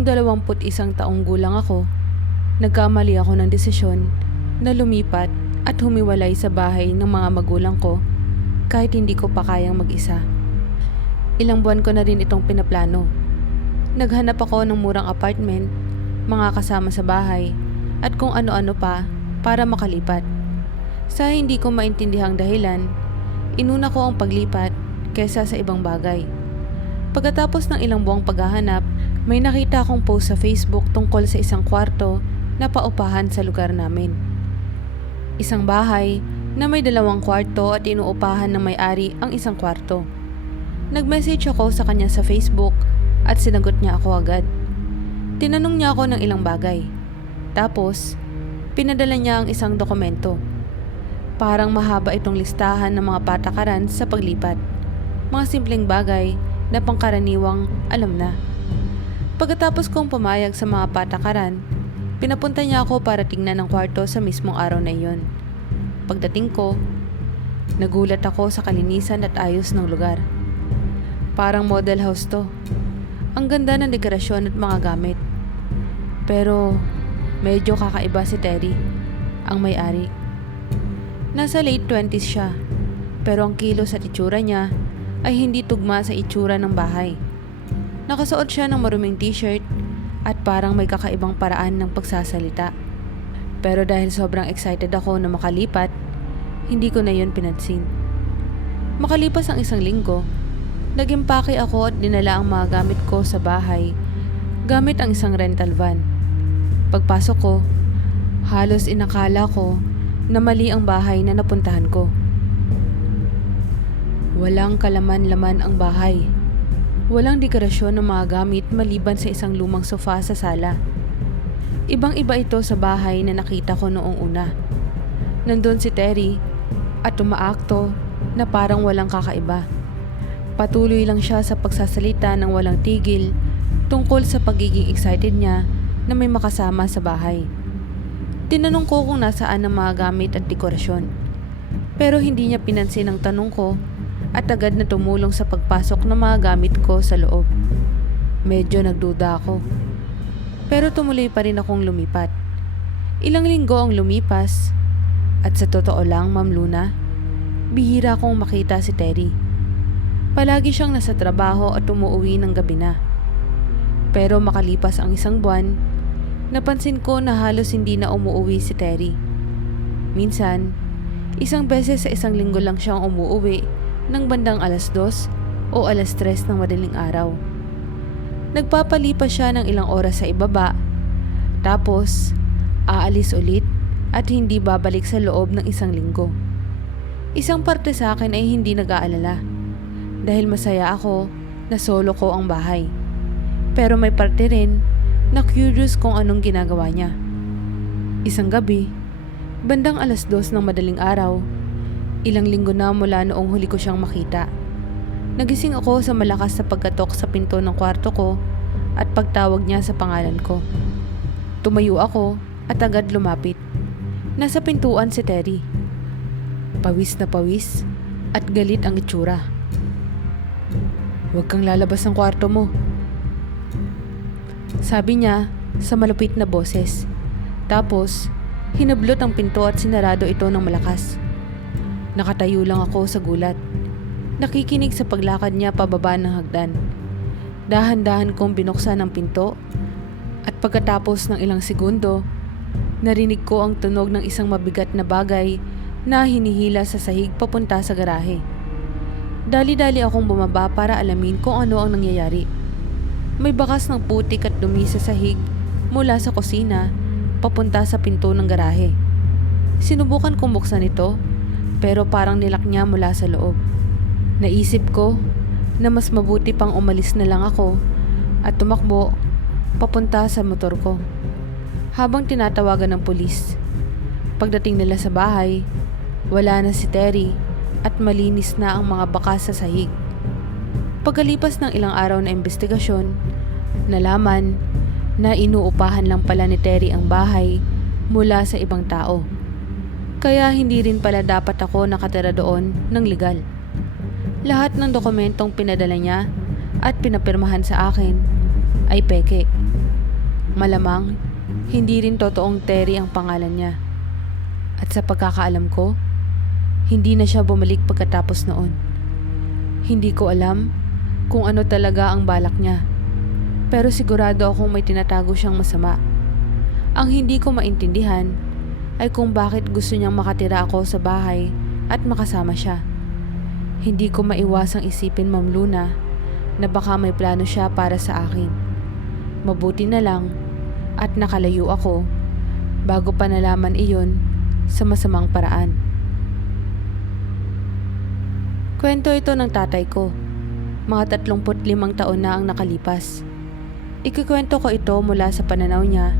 Noong 21 taong gulang ako, nagkamali ako ng desisyon na lumipat at humiwalay sa bahay ng mga magulang ko kahit hindi ko pa kayang mag-isa. Ilang buwan ko na rin itong pinaplano. Naghanap ako ng murang apartment, mga kasama sa bahay, at kung ano-ano pa para makalipat. Sa hindi ko maintindihang dahilan, inuna ko ang paglipat kaysa sa ibang bagay. Pagkatapos ng ilang buwang paghahanap, may nakita akong post sa Facebook tungkol sa isang kwarto na paupahan sa lugar namin. Isang bahay na may 2 kwarto at inuupahan ng may-ari ang isang kwarto. Nag-message ako sa kanya sa Facebook at sinagot niya ako agad. Tinanong niya ako ng ilang bagay. Tapos, pinadala niya ang isang dokumento. Parang mahaba itong listahan ng mga patakaran sa paglipat. Mga simpleng bagay na pangkaraniwang alam na. Pagkatapos kong pumayag sa mga patakaran, pinapunta niya ako para tingnan ang kwarto sa mismong araw na iyon. Pagdating ko, nagulat ako sa kalinisan at ayos ng lugar. Parang model house to. Ang ganda ng dekorasyon at mga gamit. Pero medyo kakaiba si Terry, ang may-ari. Nasa late 20s siya, pero ang kilos at itsura niya ay hindi tugma sa itsura ng bahay. Nakasuot siya ng maruming t-shirt at parang may kakaibang paraan ng pagsasalita. Pero dahil sobrang excited ako na makalipat, hindi ko na yun pinansin. Makalipas ang 1 linggo, nag-impake ako at dinala ang mga gamit ko sa bahay gamit ang isang rental van. Pagpasok ko, halos inakala ko na mali ang bahay na napuntahan ko. Walang kalaman-laman ang bahay. Walang dekorasyon ng mga gamit maliban sa isang lumang sofa sa sala. Ibang-iba ito sa bahay na nakita ko noong una. Nandun si Terry at umaakto na parang walang kakaiba. Patuloy lang siya sa pagsasalita ng walang tigil tungkol sa pagiging excited niya na may makasama sa bahay. Tinanong ko kung nasaan ang mga gamit at dekorasyon. Pero hindi niya pinansin ang tanong ko at agad na tumulong sa pagpasok ng mga gamit ko sa loob. Medyo nagduda ako. Pero tumuloy pa rin akong lumipat. Ilang linggo ang lumipas at sa totoo lang, Ma'am Luna, bihira kong makita si Terry. Palagi siyang nasa trabaho at umuwi ng gabi na. Pero makalipas ang 1 buwan, napansin ko na halos hindi na umuwi si Terry. Minsan, 1 beses sa 1 linggo lang siyang umuwi ng bandang 2:00 o 3:00 ng madaling araw. Nagpapalipas siya ng ilang oras sa ibaba, tapos aalis ulit at hindi babalik sa loob ng 1 linggo. Isang parte sa akin ay hindi nag-aalala dahil masaya ako na solo ko ang bahay. Pero may parte rin na curious kung anong ginagawa niya. Isang gabi, bandang 2:00 ng madaling araw, ilang linggo na mula noong huli ko siyang makita. Nagising ako sa malakas na pagkatok sa pinto ng kwarto ko at pagtawag niya sa pangalan ko. Tumayo ako at agad lumapit. Nasa pintuan si Terry. Pawis na pawis at galit ang itsura. "Huwag kang lalabas ng kwarto mo," sabi niya sa malupit na boses. Tapos, hinablot ang pinto at sinarado ito ng malakas. Nakatayo lang ako sa gulat, nakikinig sa paglakad niya pababa ng hagdan. Dahan-dahan kong binuksan ang pinto at pagkatapos ng ilang segundo, narinig ko ang tunog ng isang mabigat na bagay na hinihila sa sahig papunta sa garahe. Dali-dali akong bumaba para alamin kung ano ang nangyayari. May bakas ng putik at dumi sa sahig mula sa kusina papunta sa pinto ng garahe. Sinubukan kong buksan ito, pero parang nilak niya mula sa loob. Naisip ko na mas mabuti pang umalis na lang ako at tumakbo papunta sa motor ko habang tinatawagan ng pulis. Pagdating nila sa bahay, wala na si Terry at malinis na ang mga bakas sa sahig. Pagkalipas ng ilang araw na investigasyon, nalaman na inuupahan lang pala ni Terry ang bahay mula sa ibang tao. Kaya hindi rin pala dapat ako nakatira doon ng legal. Lahat ng dokumentong pinadala niya at pinapirmahan sa akin ay peke. Malamang, hindi rin totoong Terry ang pangalan niya. At sa pagkakaalam ko, hindi na siya bumalik pagkatapos noon. Hindi ko alam kung ano talaga ang balak niya. Pero sigurado akong may tinatago siyang masama. Ang hindi ko maintindihan ay kung bakit gusto niyang makatira ako sa bahay at makasama siya. Hindi ko maiwasang isipin, Ma'am Luna, na baka may plano siya para sa akin. Mabuti na lang at nakalayo ako bago pa nalaman iyon sa masamang paraan. Kwento ito ng tatay ko. Mga 35 taon na ang nakalipas. Ikikwento ko ito mula sa pananaw niya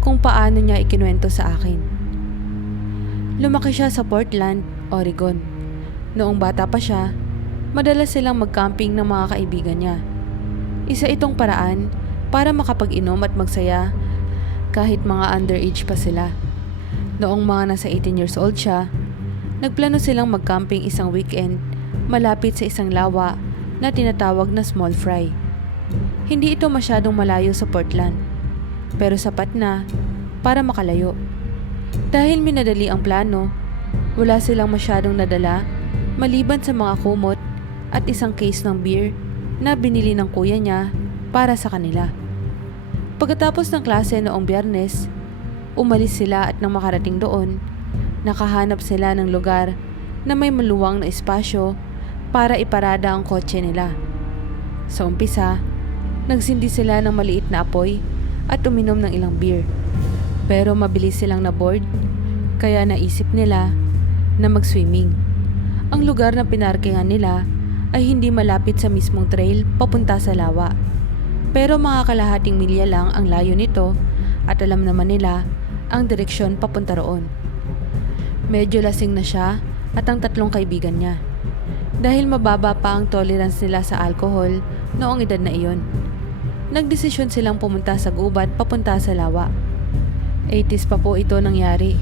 kung paano niya ikinuwento sa akin. Lumaki siya sa Portland, Oregon. Noong bata pa siya, madalas silang mag-camping ng mga kaibigan niya. Isa itong paraan para makapag-inom at magsaya kahit mga underage pa sila. Noong mga nasa 18 years old siya, nagplano silang mag-camping isang weekend malapit sa isang lawa na tinatawag na Small Fry. Hindi ito masyadong malayo sa Portland, pero sapat na para makalayo. Dahil minadali ang plano, wala silang masyadong nadala maliban sa mga kumot at isang case ng beer na binili ng kuya niya para sa kanila. Pagkatapos ng klase noong Biyernes, umalis sila at nang makarating doon, nakahanap sila ng lugar na may maluwang na espasyo para iparada ang kotse nila. Sa umpisa, nagsindi sila ng maliit na apoy at uminom ng ilang beer. Pero mabilis silang na-bored, kaya naisip nila na mag-swimming. Ang lugar na pinarkingan nila ay hindi malapit sa mismong trail papunta sa lawa. Pero mga kalahating milya lang ang layo nito at alam naman nila ang direksyon papunta roon. Medyo lasing na siya at ang 3 kaibigan niya. Dahil mababa pa ang tolerance nila sa alcohol noong edad na iyon. Nagdesisyon silang pumunta sa gubat papunta sa lawa. 80s pa po ito nangyari,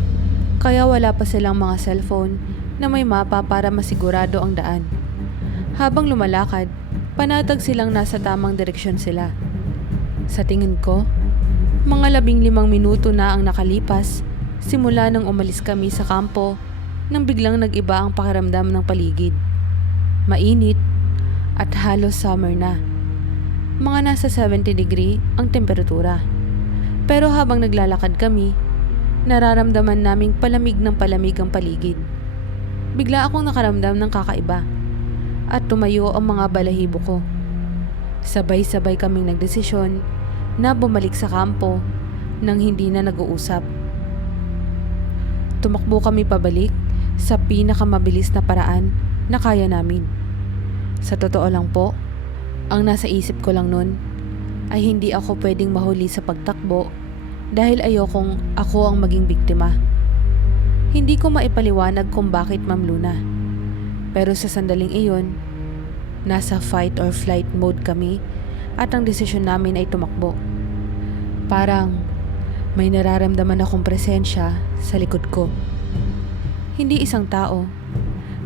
kaya wala pa silang mga cellphone na may mapa para masigurado ang daan. Habang lumalakad, panatag silang nasa tamang direksyon sila. Sa tingin ko, mga 15 minuto na ang nakalipas simula nang umalis kami sa kampo nang biglang nag-iba ang pakiramdam ng paligid. Mainit at halos summer na. Mga nasa 70 degree ang temperatura. Pero habang naglalakad kami, nararamdaman naming palamig ng palamig ang paligid. Bigla akong nakaramdam ng kakaiba at tumayo ang mga balahibo ko. Sabay-sabay kaming nagdesisyon na bumalik sa kampo nang hindi na nag-uusap. Tumakbo kami pabalik sa pinakamabilis na paraan na kaya namin. Sa totoo lang po, ang nasa isip ko lang nun ay hindi ako pwedeng mahuli sa pagtakbo dahil ayokong ako ang maging biktima. Hindi ko maipaliwanag kung bakit, Ma'am Luna. Pero sa sandaling iyon, nasa fight or flight mode kami at ang desisyon namin ay tumakbo. Parang may nararamdaman akong presensya sa likod ko. Hindi isang tao,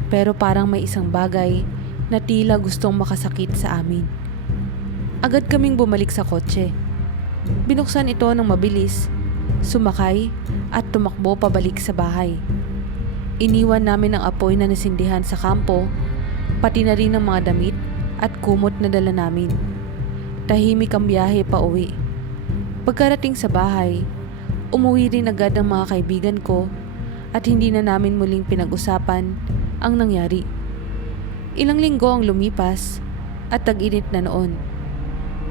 pero parang may isang bagay na tila gustong makasakit sa amin. Agad kaming bumalik sa kotse. Binuksan ito ng mabilis, sumakay at tumakbo pabalik sa bahay. Iniwan namin ang apoy na nasindihan sa kampo, pati na rin ang mga damit at kumot na dala namin. Tahimik ang biyahe pa uwi. Pagkarating sa bahay, umuwi rin agad ang mga kaibigan ko at hindi na namin muling pinag-usapan ang nangyari. Ilang linggo ang lumipas at tag-init na noon.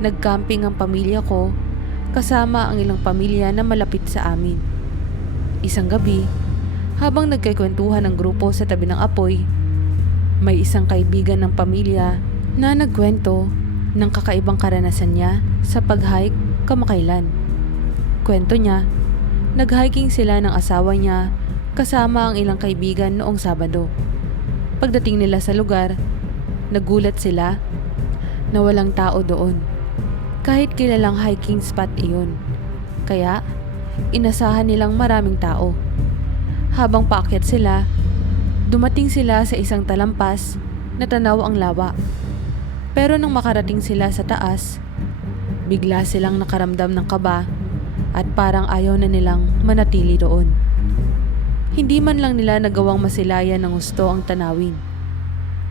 Nag-camping ang pamilya ko kasama ang ilang pamilya na malapit sa amin. Isang gabi, habang nagkikwentuhan ng grupo sa tabi ng apoy, may isang kaibigan ng pamilya na nagkwento ng kakaibang karanasan niya sa pag-hike kamakailan. Kwento niya, nag-hiking sila ng asawa niya kasama ang ilang kaibigan noong Sabado. Pagdating nila sa lugar, nagulat sila na walang tao doon. Kahit kilalang hiking spot iyon. Kaya, inasahan nilang maraming tao. Habang paakyat sila, dumating sila sa isang talampas na tanaw ang lawa. Pero nang makarating sila sa taas, bigla silang nakaramdam ng kaba at parang ayaw na nilang manatili doon. Hindi man lang nila nagawang masilayan ng gusto ang tanawin.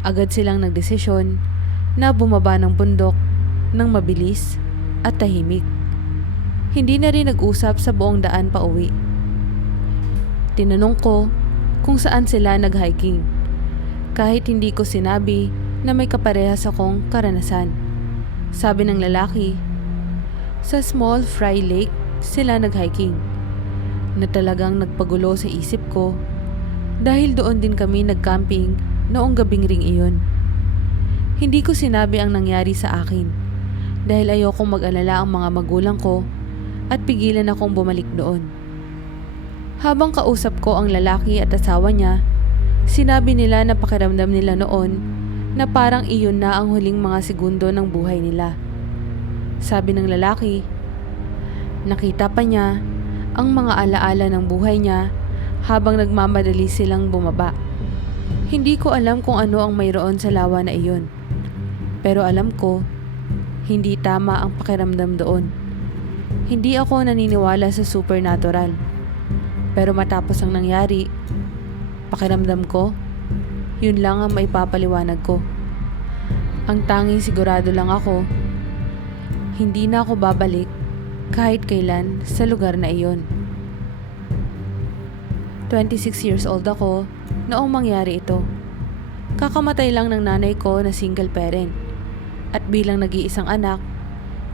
Agad silang nagdesisyon na bumaba ng bundok ng mabilis at tahimik. Hindi na rin nag-usap sa buong daan pa uwi. Tinanong ko kung saan sila nag-hiking. Kahit hindi ko sinabi na may kaparehas akong karanasan. Sabi ng lalaki, sa Small Fry Lake sila nag-hiking, na talagang nagpagulo sa isip ko dahil doon din kami nag-camping noong gabing ring iyon. Hindi ko sinabi ang nangyari sa akin dahil ayokong mag-alala ang mga magulang ko at pigilan akong bumalik doon. Habang kausap ko ang lalaki at asawa niya, sinabi nila na pakiramdam nila noon na parang iyon na ang huling mga segundo ng buhay nila. Sabi ng lalaki, nakita pa niya ang mga alaala ng buhay niya habang nagmamadali silang bumaba. Hindi ko alam kung ano ang mayroon sa lawa na iyon. Pero alam ko, hindi tama ang pakiramdam doon. Hindi ako naniniwala sa supernatural. Pero matapos ang nangyari, pakiramdam ko, yun lang ang maipapaliwanag ko. Ang tanging sigurado lang ako, hindi na ako babalik kahit kailan sa lugar na iyon. 26 years old ako noong mangyari ito. Kakamatay lang ng nanay ko na single parent at bilang nag-iisang anak,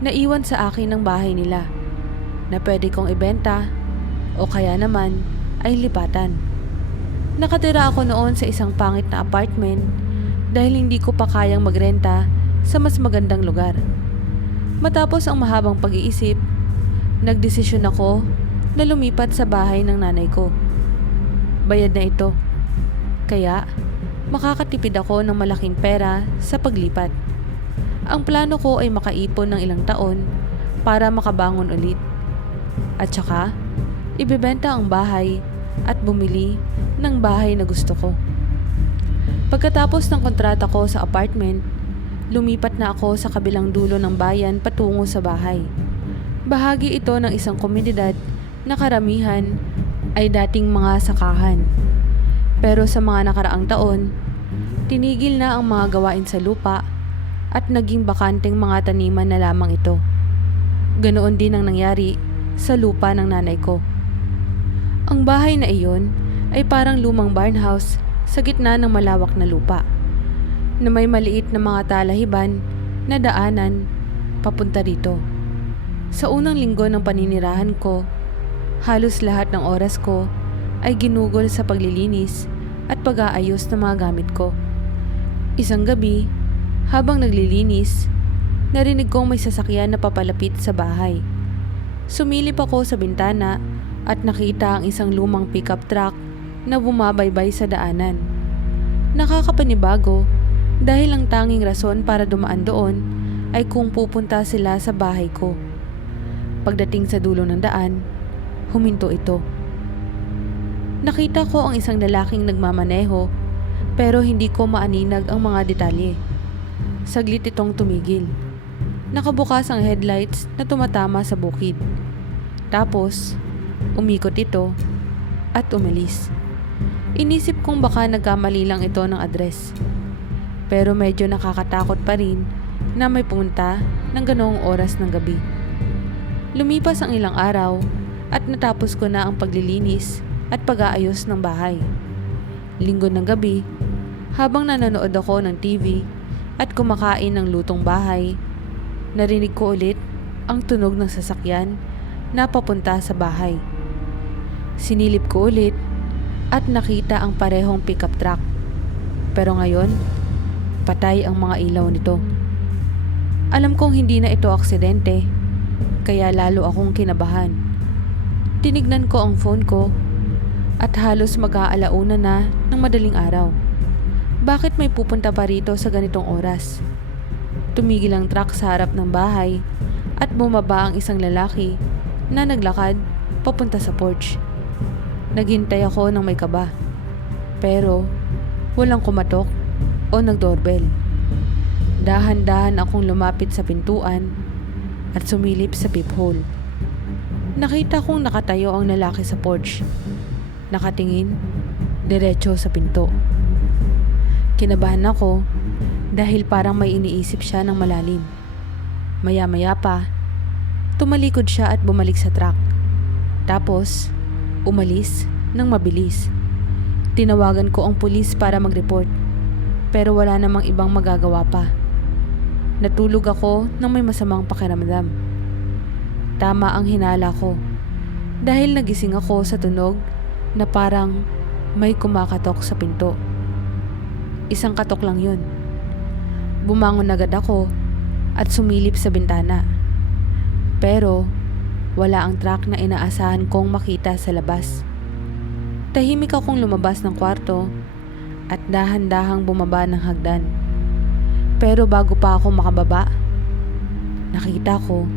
naiwan sa akin ng bahay nila na pwede kong ibenta o kaya naman ay lipatan. Nakatira ako noon sa isang pangit na apartment dahil hindi ko pa kayang magrenta sa mas magandang lugar. Matapos ang mahabang pag-iisip, nagdesisyon ako na lumipat sa bahay ng nanay ko. Bayad na ito. Kaya, makakatipid ako ng malaking pera sa paglipat. Ang plano ko ay makaipon ng ilang taon para makabangon ulit. At saka, ibebenta ang bahay at bumili ng bahay na gusto ko. Pagkatapos ng kontrata ko sa apartment, lumipat na ako sa kabilang dulo ng bayan patungo sa bahay. Bahagi ito ng isang komunidad na karamihan ay dating mga sakahan. Pero sa mga nakaraang taon, tinigil na ang mga gawain sa lupa at naging bakanteng mga taniman na lamang ito. Ganoon din ang nangyari sa lupa ng nanay ko. Ang bahay na iyon ay parang lumang barnhouse sa gitna ng malawak na lupa, na may maliit na mga talahiban na daanan papunta rito. Sa unang linggo ng paninirahan ko, halos lahat ng oras ko ay ginugol sa paglilinis at pag-aayos ng mga gamit ko. Isang gabi, habang naglilinis, narinig kong may sasakyan na papalapit sa bahay. Sumilip ako sa bintana at nakita ang isang lumang pickup truck na bumabaybay sa daanan. Nakakapanibago dahil ang tanging rason para dumaan doon ay kung pupunta sila sa bahay ko. Pagdating sa dulo ng daan, huminto ito. Nakita ko ang isang lalaking nagmamaneho pero hindi ko maaninag ang mga detalye. Saglit itong tumigil. Nakabukas ang headlights na tumatama sa bukid. Tapos, umikot ito at umalis. Inisip kong baka nagkamali lang ito ng address. Pero medyo nakakatakot pa rin na may pumunta ng ganoong oras ng gabi. Lumipas ang ilang araw at natapos ko na ang paglilinis at pag-aayos ng bahay. Linggo ng gabi, habang nanonood ako ng TV at kumakain ng lutong bahay, narinig ko ulit ang tunog ng sasakyan na papunta sa bahay. Sinilip ko ulit at nakita ang parehong pickup truck. Pero ngayon, patay ang mga ilaw nito. Alam kong hindi na ito aksidente, kaya lalo akong kinabahan. Tinignan ko ang phone ko at halos mag-aalauna na ng madaling araw. Bakit may pupunta pa rito sa ganitong oras? Tumigil ang truck sa harap ng bahay at bumaba ang isang lalaki na naglakad papunta sa porch. Naghintay ako ng may kaba, pero walang kumatok o nag-doorbell. Dahan-dahan akong lumapit sa pintuan at sumilip sa peephole. Nakita kong nakatayo ang lalaki sa porch. Nakatingin, diretso sa pinto. Kinabahan ako dahil parang may iniisip siya ng malalim. Maya-maya pa, tumalikod siya at bumalik sa truck. Tapos, umalis ng mabilis. Tinawagan ko ang pulis para mag-report, pero wala namang ibang magagawa pa. Natulog ako ng may masamang pakiramdam. Tama ang hinala ko, dahil nagising ako sa tunog na parang may kumakatok sa pinto. Isang katok lang yun. Bumangon agad ako at sumilip sa bintana. Pero wala ang truck na inaasahan kong makita sa labas. Tahimik akong lumabas ng kwarto at dahan-dahang bumaba ng hagdan. Pero bago pa ako makababa, nakita ko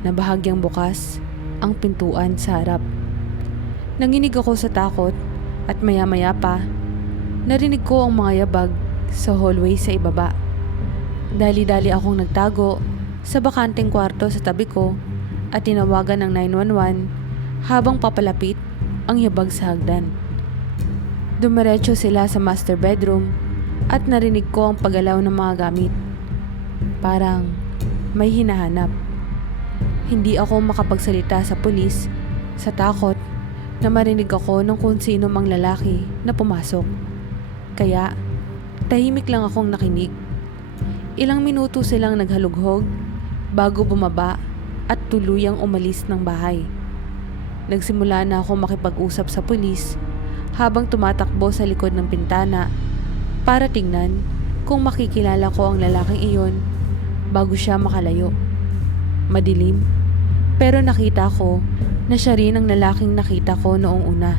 na bahagyang bukas ang pintuan sa harap. Nanginig ako sa takot at maya-maya pa, narinig ko ang mga yabag sa hallway sa ibaba. Dali-dali akong nagtago sa bakanteng kwarto sa tabi ko at tinawagan ng 911 habang papalapit ang yabag sa hagdan. Dumiretso sila sa master bedroom at narinig ko ang paggalaw ng mga gamit. Parang may hinahanap. Hindi ako makapagsalita sa pulis sa takot na marinig ako ng kung sino mang lalaki na pumasok. Kaya tahimik lang akong nakinig. Ilang minuto silang naghalughog bago bumaba at tuluyang umalis ng bahay. Nagsimula na ako makipag-usap sa pulis habang tumatakbo sa likod ng pintana para tingnan kung makikilala ko ang lalaking iyon bago siya makalayo. Madilim, pero nakita ko na siya rin ang lalaking nakita ko noong una.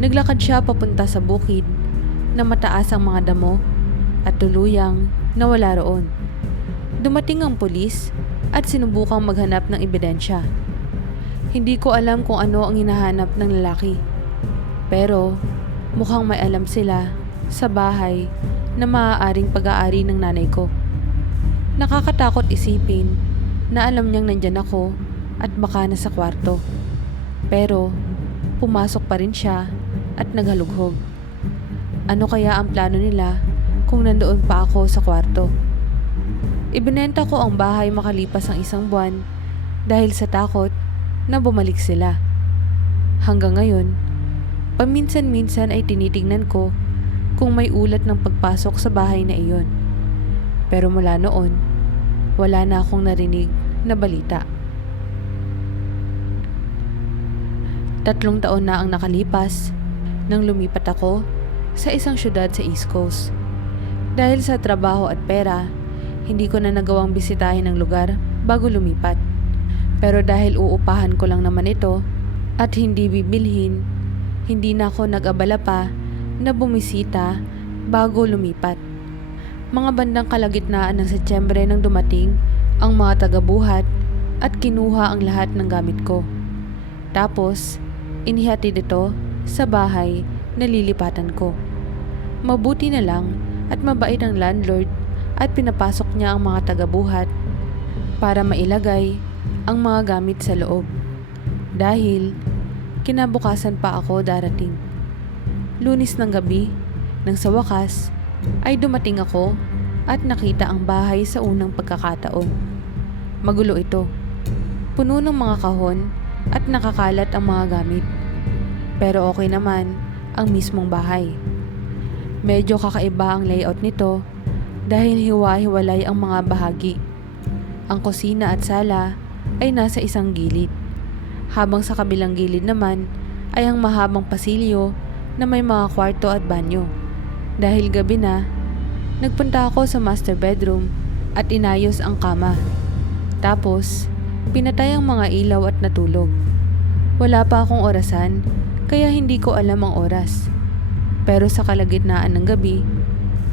Naglakad siya papunta sa bukid na mataas ang mga damo at tuluyang nawala roon. Dumating ang pulis at sinubukang maghanap ng ebidensya. Hindi ko alam kung ano ang hinahanap ng lalaki. Pero mukhang may alam sila sa bahay na maaaring pag-aari ng nanay ko. Nakakatakot isipin na alam niyang nandyan ako at baka nasa kwarto. Pero pumasok pa rin siya at naghalughog. Ano kaya ang plano nila kung nandoon pa ako sa kwarto? Ibinenta ko ang bahay makalipas ang isang buwan dahil sa takot na bumalik sila. Hanggang ngayon, paminsan-minsan ay tinitingnan ko kung may ulat ng pagpasok sa bahay na iyon. Pero mula noon, wala na akong narinig na balita. 3 taon na ang nakalipas nang lumipat ako sa isang syudad sa East Coast. Dahil sa trabaho at pera, hindi ko na nagawang bisitahin ang lugar bago lumipat. Pero dahil uupahan ko lang naman ito at hindi bibilhin, hindi na ako nag-abala pa na bumisita bago lumipat. Mga bandang kalagitnaan ng Setyembre nang dumating ang mga taga-buhat at kinuha ang lahat ng gamit ko. Tapos, inihatid ito sa bahay na lilipatan ko. Mabuti na lang at mabait ang landlord at pinapasok niya ang mga taga-buhat para mailagay ang mga gamit sa loob. Dahil kinabukasan pa ako darating. Lunes ng gabi, nang sa wakas, ay dumating ako at nakita ang bahay sa unang pagkakataon. Magulo ito. Puno ng mga kahon at nakakalat ang mga gamit. Pero okay naman ang mismong bahay. Medyo kakaiba ang layout nito dahil hiwa-hiwalay ang mga bahagi. Ang kusina at sala ay nasa isang gilid, habang sa kabilang gilid naman ay ang mahabang pasilyo na may mga kwarto at banyo. Dahil gabi na, nagpunta ako sa master bedroom at inayos ang kama. Tapos, pinatay ang mga ilaw at natulog. Wala pa akong orasan, kaya hindi ko alam ang oras. Pero sa kalagitnaan ng gabi,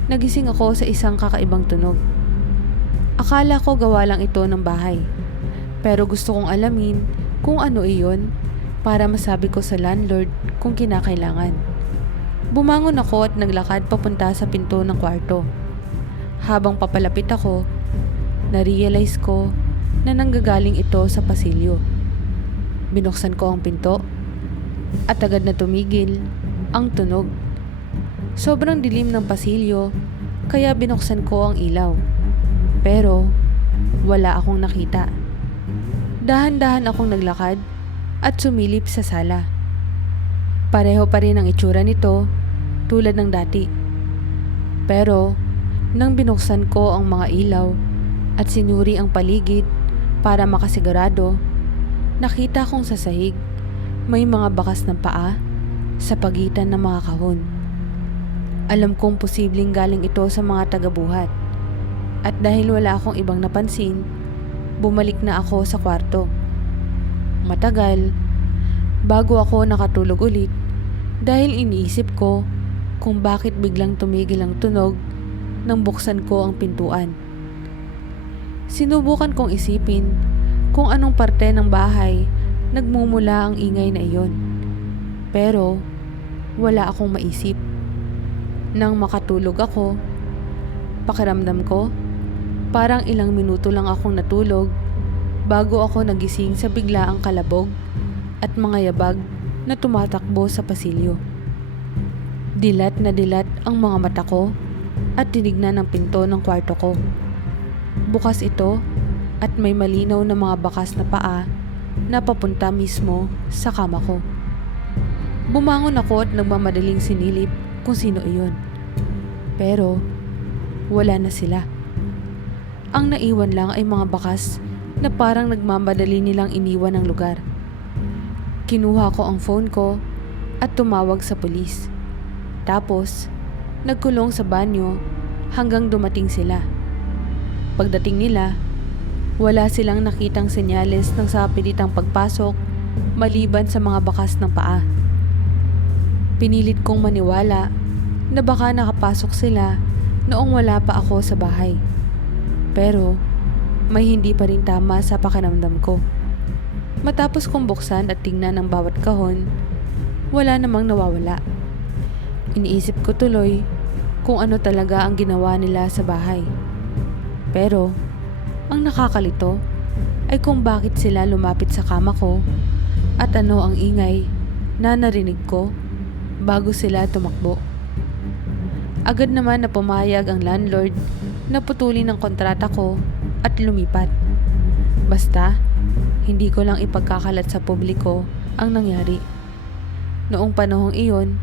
nagising ako sa isang kakaibang tunog. Akala ko gawa lang ito ng bahay. Pero gusto kong alamin kung ano iyon para masabi ko sa landlord kung kinakailangan. Bumangon ako at naglakad papunta sa pinto ng kwarto. Habang papalapit ako, na-realize ko na nanggagaling ito sa pasilyo. Binuksan ko ang pinto at agad na tumigil ang tunog. Sobrang dilim ng pasilyo kaya binuksan ko ang ilaw. Pero wala akong nakita. Dahan-dahan akong naglakad at sumilip sa sala. Pareho pa rin ang itsura nito tulad ng dati. Pero nang binuksan ko ang mga ilaw at sinuri ang paligid para makasigurado, nakita kong sa sahig may mga bakas ng paa sa pagitan ng mga kahon. Alam kong posibleng galing ito sa mga tagabuhat. At dahil wala akong ibang napansin, bumalik na ako sa kwarto. Matagal bago ako nakatulog ulit dahil iniisip ko kung bakit biglang tumigil ang tunog nang buksan ko ang pintuan. Sinubukan kong isipin kung anong parte ng bahay nagmumula ang ingay na iyon. Pero wala akong maisip. Nang makatulog ako, pakiramdam ko parang ilang minuto lang akong natulog bago ako nagising sa biglaang kalabog at mga yabag na tumatakbo sa pasilyo. Dilat na dilat ang mga mata ko at tinignan ang pinto ng kwarto ko. Bukas ito at may malinaw na mga bakas na paa na papunta mismo sa kama ko. Bumangon ako at nagmamadaling sinilip kung sino iyon. Pero wala na sila. Ang naiwan lang ay mga bakas na parang nagmamadali nilang iniwan ang lugar. Kinuha ko ang phone ko at tumawag sa pulis. Tapos, nagkulong sa banyo hanggang dumating sila. Pagdating nila, wala silang nakitang senyales ng sapilitang pagpasok maliban sa mga bakas ng paa. Pinilit kong maniwala na baka nakapasok sila noong wala pa ako sa bahay. Pero may hindi pa rin tama sa pakiramdam ko. Matapos kong buksan at tingnan ang bawat kahon, wala namang nawawala. Iniisip ko tuloy kung ano talaga ang ginawa nila sa bahay. Pero ang nakakalito ay kung bakit sila lumapit sa kama ko at ano ang ingay na narinig ko bago sila tumakbo. Agad naman na pumayag ang landlord na putulin ang kontrata ko at lumipat. Basta, hindi ko lang ipagkakalat sa publiko ang nangyari. Noong panahong iyon,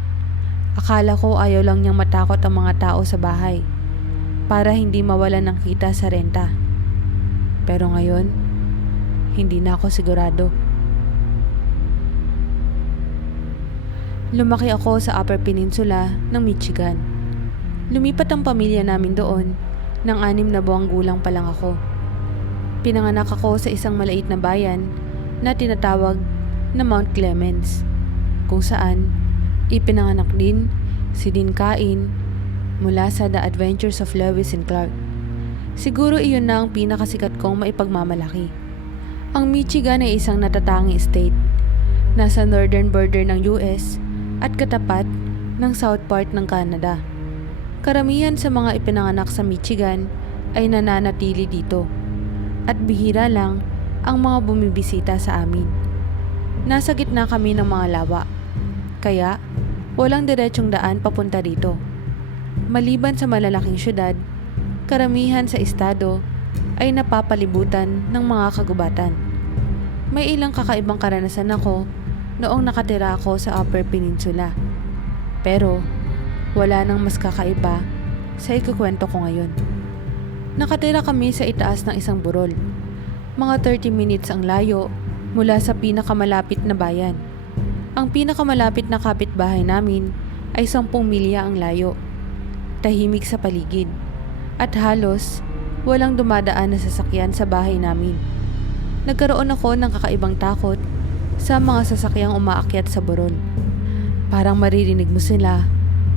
akala ko ayaw lang niyang matakot ang mga tao sa bahay para hindi mawalan ng kita sa renta. Pero ngayon, hindi na ako sigurado. Lumaki ako sa Upper Peninsula ng Michigan. Lumipat ang pamilya namin doon nang 6 na buwang gulang pa lang ako. Pinanganak ako sa isang maliit na bayan na tinatawag na Mount Clemens, kung saan ipinanganak din si Dean Cain mula sa The Adventures of Lewis and Clark. Siguro iyon na ang pinakasikat kong maipagmamalaki. Ang Michigan ay isang natatanging state. Nasa northern border ng US at katapat ng south part ng Canada. Karamihan sa mga ipinanganak sa Michigan ay nananatili dito at bihira lang ang mga bumibisita sa amin. Nasa gitna kami ng mga lawa, kaya walang diretsong daan papunta dito. Maliban sa malalaking syudad, karamihan sa estado ay napapalibutan ng mga kagubatan. May ilang kakaibang karanasan ako noong nakatira ako sa Upper Peninsula. Pero wala nang mas kakaiba sa ikukwento ko ngayon. Nakatira kami sa itaas ng isang burol. Mga 30 minutes ang layo mula sa pinakamalapit na bayan. Ang pinakamalapit na kapitbahay namin ay 10 milya ang layo. Tahimik sa paligid at halos walang dumadaan na sasakyan sa bahay namin. Nagkaroon ako ng kakaibang takot sa mga sasakyang umaakyat sa burol. Parang maririnig mo sila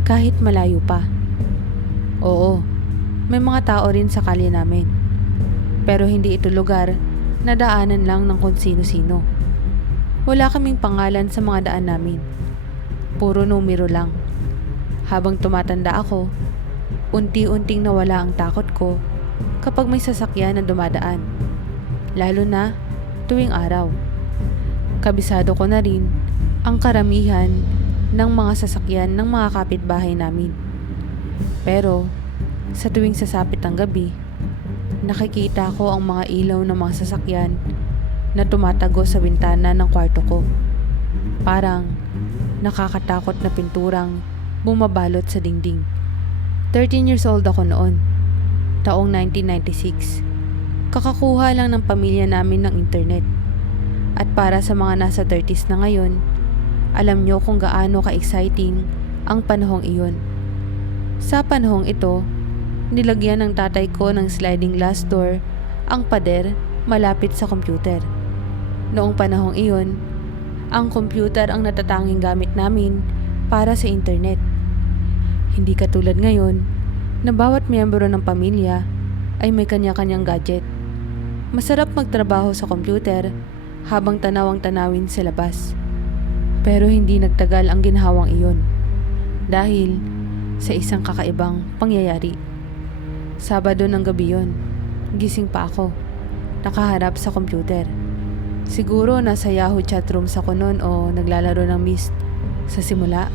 kahit malayo pa. Oo, may mga tao rin sa kalye namin. Pero hindi ito lugar na daanan lang ng kung sino-sino. Wala kaming pangalan sa mga daan namin. Puro numero lang. Habang tumatanda ako, unti-unting nawala ang takot ko kapag may sasakyan na dumadaan. Lalo na tuwing araw. Kabisado ko na rin ang karamihan ng mga sasakyan ng mga kapitbahay namin. Pero sa tuwing sasapit ang gabi, nakikita ko ang mga ilaw ng mga sasakyan na tumatago sa bintana ng kwarto ko. Parang nakakatakot na pinturang bumabalot sa dingding. 13 years old ako noon, taong 1996. Kakakuha lang ng pamilya namin ng internet. At para sa mga nasa 30s na ngayon, alam nyo kung gaano ka-exciting ang panahong iyon. Sa panahong ito, nilagyan ng tatay ko ng sliding glass door ang pader malapit sa computer. Noong panahong iyon, ang computer ang natatanging gamit namin para sa internet. Hindi katulad ngayon na bawat miyembro ng pamilya ay may kanya-kanyang gadget. Masarap magtrabaho sa computer habang tanawang-tanawin sa labas. Pero hindi nagtagal ang ginhawang iyon dahil sa isang kakaibang pangyayari. Sabado ng gabi yon, gising pa ako, nakaharap sa computer. Siguro nasa Yahoo chatrooms ako noon o naglalaro ng Myst. Sa simula,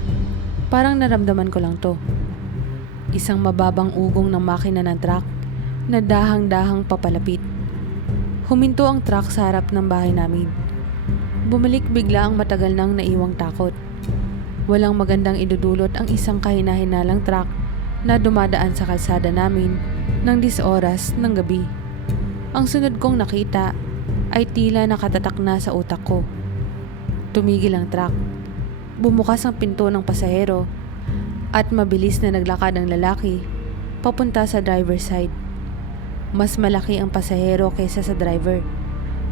parang naramdaman ko lang to. Isang mababang ugong ng makina ng truck na dahang-dahang papalapit. Huminto ang truck sa harap ng bahay namin. Bumalik bigla ang matagal nang naiwang takot. Walang magandang idudulot ang isang kahina-hinalang truck na dumadaan sa kalsada namin ng 10 oras ng gabi. Ang sunod kong nakita ay tila nakatatak na sa utak ko. Tumigil ang truck. Bumukas ang pinto ng pasahero at mabilis na naglakad ang lalaki papunta sa driver's side. Mas malaki ang pasahero kaysa sa driver.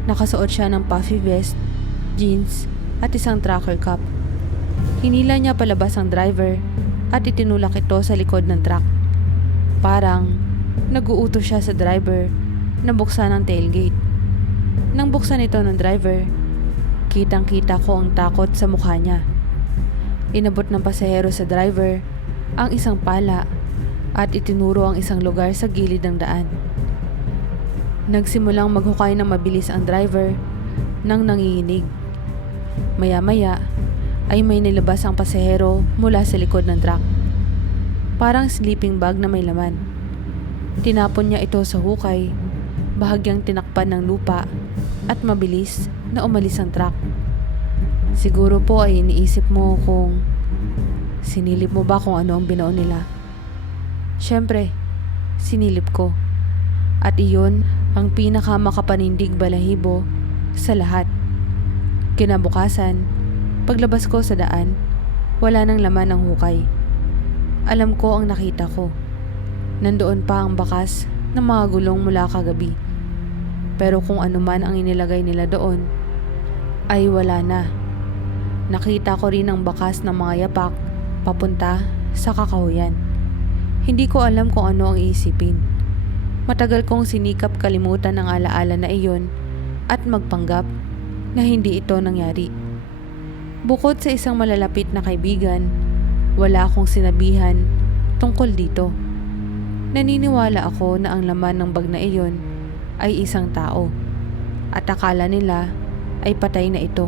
Nakasuot siya ng puffy vest, jeans at isang trucker cap. Hinila niya palabas ang driver at itinulak ito sa likod ng truck. Parang nag-uutos siya sa driver na buksan ang tailgate. Nang buksan ito ng driver, kitang-kita ko ang takot sa mukha niya. Inabot ng pasahero sa driver ang isang pala at itinuro ang isang lugar sa gilid ng daan. Nagsimulang maghukay ng mabilis ang driver nang nanginginig. Maya-maya ay may nilabas ang pasahero mula sa likod ng truck. Parang sleeping bag na may laman. Tinapon niya ito sa hukay, bahagyang tinakpan ng lupa at mabilis na umalis ang truck. Siguro po ay iniisip mo kung sinilip mo ba kung ano ang binaon nila. Siyempre, sinilip ko. At iyon ang pinakamakapanindig balahibo sa lahat. Kinabukasan, paglabas ko sa daan, wala nang laman ang hukay. Alam ko ang nakita ko. Nandoon pa ang bakas ng mga gulong mula kagabi. Pero kung ano man ang inilagay nila doon, ay wala na. Nakita ko rin ang bakas ng mga yapak papunta sa kakahuyan. Hindi ko alam kung ano ang iisipin. Matagal kong sinikap kalimutan ang alaala na iyon at magpanggap na hindi ito nangyari. Bukod sa isang malalapit na kaibigan, wala akong sinabihan tungkol dito. Naniniwala ako na ang laman ng bag na iyon ay isang tao at akala nila ay patay na ito.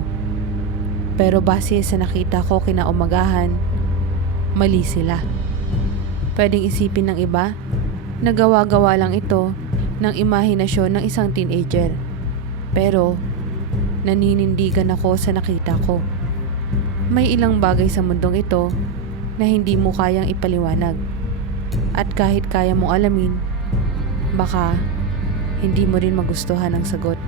Pero base sa nakita ko kinaumagahan, mali sila. Pwedeng isipin ng iba na gawa-gawa lang ito ng imahinasyon ng isang teenager. Pero naninindigan ako sa nakita ko. May ilang bagay sa mundong ito na hindi mo kayang ipaliwanag. At kahit kaya mong alamin, baka hindi mo rin magustuhan ang sagot.